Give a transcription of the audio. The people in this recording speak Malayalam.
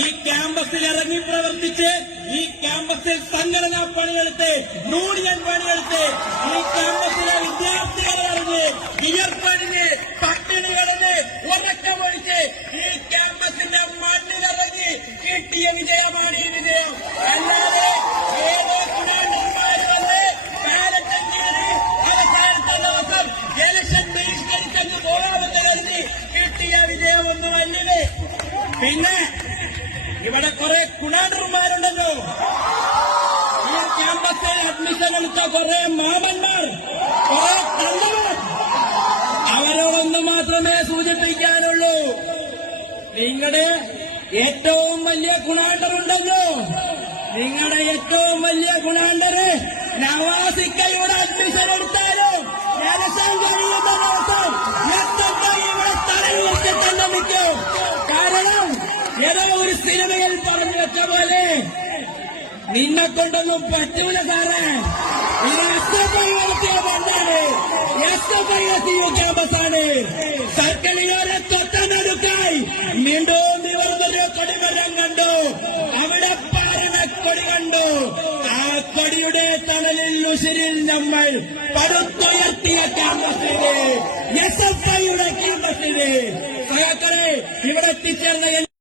ഈ ക്യാമ്പസിൽ ഇറങ്ങി പ്രവർത്തിച്ച് ഈ ക്യാമ്പസിൽ സംഘടനാ പണിയെടുത്ത് യൂണിയൻ പണിയെടുത്ത് ഈ ക്യാമ്പസിലെ വിദ്യാർത്ഥികളെ അറിഞ്ഞ് വിയർപ്പണിഞ്ഞ് പട്ടിണി കിടന്ന് ഉറക്കമൊഴിച്ച് ഈ ക്യാമ്പസിന്റെ മണ്ണിലിറങ്ങി കിട്ടിയ വിജയമാണ് ഈ വിജയം. അല്ലാതെ ഏതോ കുണാണ്ടന്മാർ വന്ന് ബാലറ്റും കീറി അവസാനത്തെ ദിവസം ഇലക്ഷൻ ബഹിഷ്കരിച്ചെന്ന് പോകാമെന്ന് കരുതി കിട്ടിയ വിജയമൊന്നുമല്ലേ. പിന്നെ ഇവിടെ കുറെ കുണാണ്ടന്മാരുണ്ടല്ലോ. ഈ ക്യാമ്പസിൽ അഡ്മിഷൻ എടുത്ത കുറെ മാമന്മാർ, കുറെ കള്ളന്മാർ. അവരോടൊന്ന് മാത്രമേ സൂചിപ്പിക്കാനുള്ളൂ. നിങ്ങളുടെ ഏറ്റവും വലിയ കുണാണ്ടറുണ്ടല്ലോ. നിങ്ങളുടെ ഏറ്റവും വലിയ കുണാണ്ടര് നവാസിക്കയുടെ അഡ്മിഷൻ എടുത്താലും ഇലക്ഷൻ കഴിയുന്ന ദിവസം ഇവിടെ തലയുയർത്തി തന്നെ നിൽക്കും. കാരണം ഏതോ ഒരു സിനിമയിൽ പറഞ്ഞു വെച്ച പോലെ നിന്നെ കൊണ്ടൊന്നും പറ്റൂല സാറേ. ഇത് SFI നടത്തിയ ബന്ധാണ്. SFI SU ക്യാമ്പസാണ്. സർക്കിളിയോരെ തൊട്ടനടുക്കായി വീണ്ടും നിവർന്നൊരു കൊടിമരം കണ്ടു. അവിടെ പാരണ കൊടി കണ്ടു. ആ കൊടിയുടെ തണലിൽ ഉശിരിൽ നമ്മൾ പടുത്തുയർത്തിയ ക്യാമ്പസിന്, SFIയുടെ ക്യാമ്പസിന് സഹാക്കളെ ഇവിടെ എത്തിച്ചേർന്ന